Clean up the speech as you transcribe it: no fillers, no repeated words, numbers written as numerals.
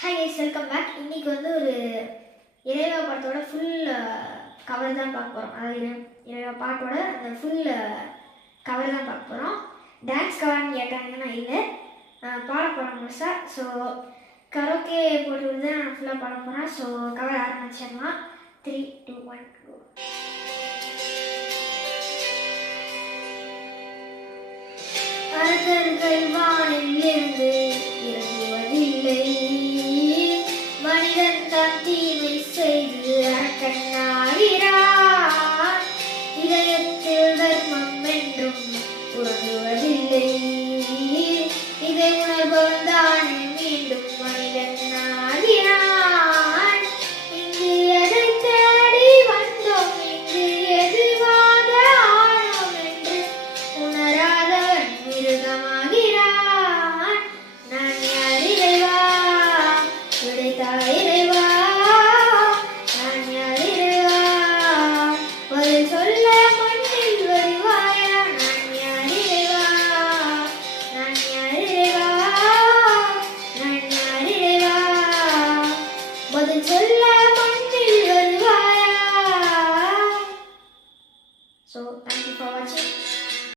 Hi guys, welcome back. இன்னைக்கு வந்து ஒரு இறைவா பாட்டோட ஃபுல் கவர் தான் பார்க்க போகிறோம். அதாவது இறைவா பாட்டோட அந்த ஃபுல் கவர் தான் பார்க்க போகிறோம். டான்ஸ் கவர்னு கேட்டாங்கன்னா இல்லை, பாட போகிறோம் முழுசாக. ஸோ கரோக்கே போட்டு தான் நான் ஃபுல்லாக பாட போகிறேன். ஸோ கவர் ஆரம்பிச்சிடலாம். 3, 2, 1 go. அரசர்கள் வானிலிருந்து இறங்குவதில்லை, மனிதன் தான் தீமை செய்து அரக்கனாகிறான். இதயத்தில் தர்மம் என்றும் உறங்குவதில்லை, இதை உணர்பவன் தானே மீண்டும் மனிதன் ஆகிறான். இங்கு எதை தேடி வந்தோம், இங்கு எதுவாக ஆனோம் என்று உணராதவன் மிருகமாகிறான். நான் யார் இறைவா, விடைத்தா இறைவா, நான் யார் இறைவா, பதில் சொல்ல மண்ணில் வருவாயா. நான் யார் இறைவா, நான் யார் இறைவா, நான் யார் இறைவா, பதில் சொல்ல மண்ணில் வருவாயா. So thank you for watching.